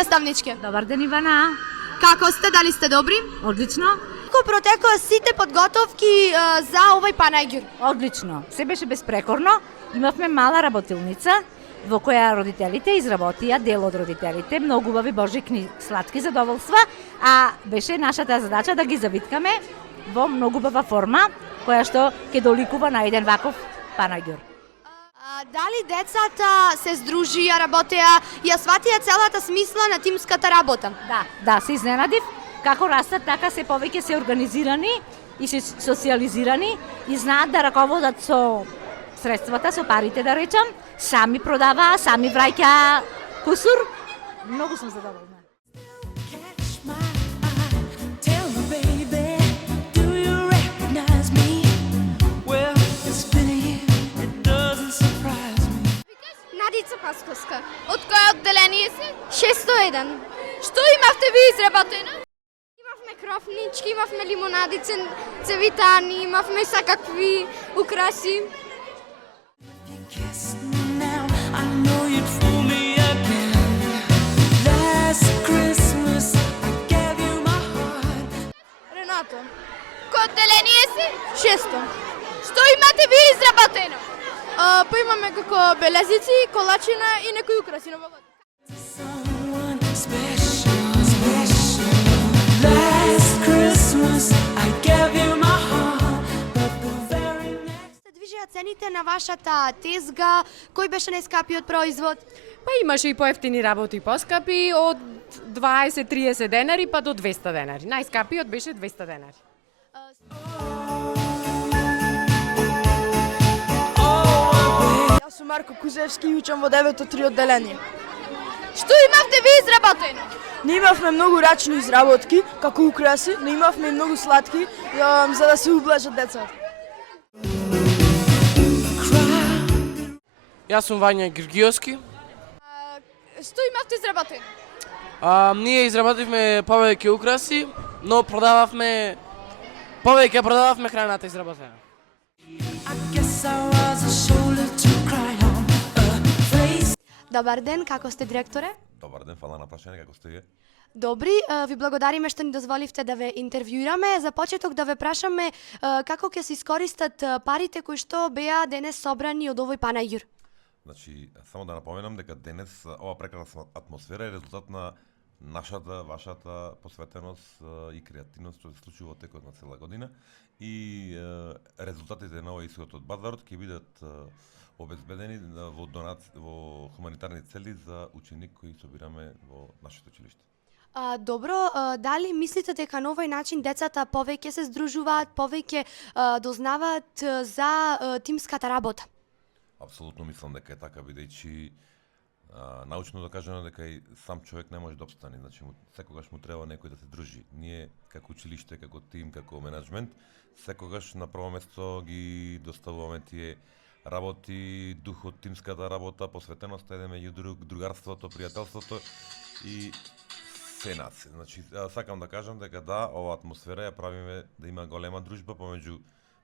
наставничке. Добар ден, Ивана. Како сте, дали сте добри? Одлично. Како протекоа сите подготовки за овој панаѓур? Одлично. Се беше безпрекорно. Имавме мала работилница во која родителите изработија, дел од родителите, многу убави божикни сладки задоволства, а беше нашата задача да ги завиткаме во многу убава форма, која што ќе доликува на еден ваков панаѓур. Дали децата се здружија, работеа, ја сватија целата смисла на тимската работа? Да, се изненадив. Како растат, така се повеќе се организирани и се социализирани и знаат да раководат со средствата, со парите да речам, сами продаваа, сами враќаа кусур. Многу сум задоволна. Надица Пасковска. Од кое одделение си? 601. Што имавте ви изработено? Имавме крофнички, имавме лимонади, цевитани, имавме сакакви украси. Ренато. Кој одделение си? 600. Што имате ви изработено? Па имаме како белезици, колачина и некои украси на вагон. Се движеа цените на вашата тезга, кој беше најскапиот производ? Па имаше и поевтини работи и поскапи, од 20-30 денари па до 200 денари. Најскапиот беше 200 денари. Јас сум Марко Кузевски и учам во 9-3 одделение. Што имавте ви изработено? Не имавме многу рачни изработки, како украси, но имавме и многу сладки, за да се ублажат децата. Јас сум Вања Гргиовски. Што имавте изработено? Ние изработивме повеќе украси, но продававме храната изработена. Добар ден, како сте, директоре? Добар ден, фала на прашање, како сте вие? Добри, ви благодариме што ни дозволивте да ве интервјуираме. За почеток да ве прашаме како ќе се искористат парите кои што беа денес собрани од овој панаѓур. Значи, само да напоменам дека денес ова прекрасна атмосфера е резултат на нашата, вашата посветеност и креативност што се случи во текот на цела година и резултатите на овој исход од базарот ќе бидат обезбедени во хуманитарни цели за ученик кои собираме во нашето училиште. Добро, дали мислите дека на овој начин децата повеќе се здружуваат, повеќе дознаваат за тимската работа? Апсолутно мислам дека е така, бидејќи научно докажано дека и сам човек не може да обстане, значи секогаш му треба некој да се дружи. Ние како училиште, како тим, како менаџмент, секогаш на прво место ги доставуваме тие работи, духот, тимската работа, посветеноста еден меѓу друг, другарството, пријателството и се нас. Значи, сакам да кажам дека да, ова атмосфера ја правиме да има голема дружба помеѓу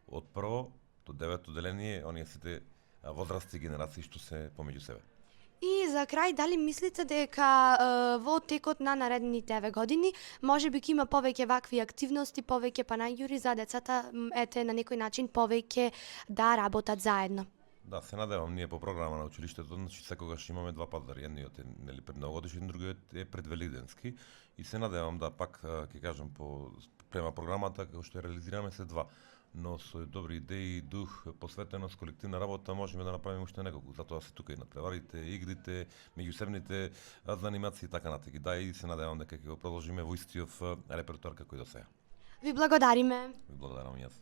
од прво до 9 одделение, оние сите возрасти и генерации што се помеѓу себе. И за крај, дали мислите дека во текот на наредните години може би ќе има повеќе вакви активности, повеќе панаѓури за децата, ете на некој начин повеќе да работат заедно? Да, се надевам, ние по програма на училиштето, значи секогаш имаме два пазари, едниот е нели пред новогодишен, другиот е пред велигденски и се надевам да пак ќе кажам према програмата како што ја реализираме се два. Но со добри идеи, дух, посветеност, колективна работа можеме да направиме уште неколку. Затоа се тука и надпреварите, игрите, меѓусебните занимации и така натаму. Да, и се надевам дека ќе го продолжиме во истиот репертоар како и до сега. Ви благодариме. Ви благодарам и јас.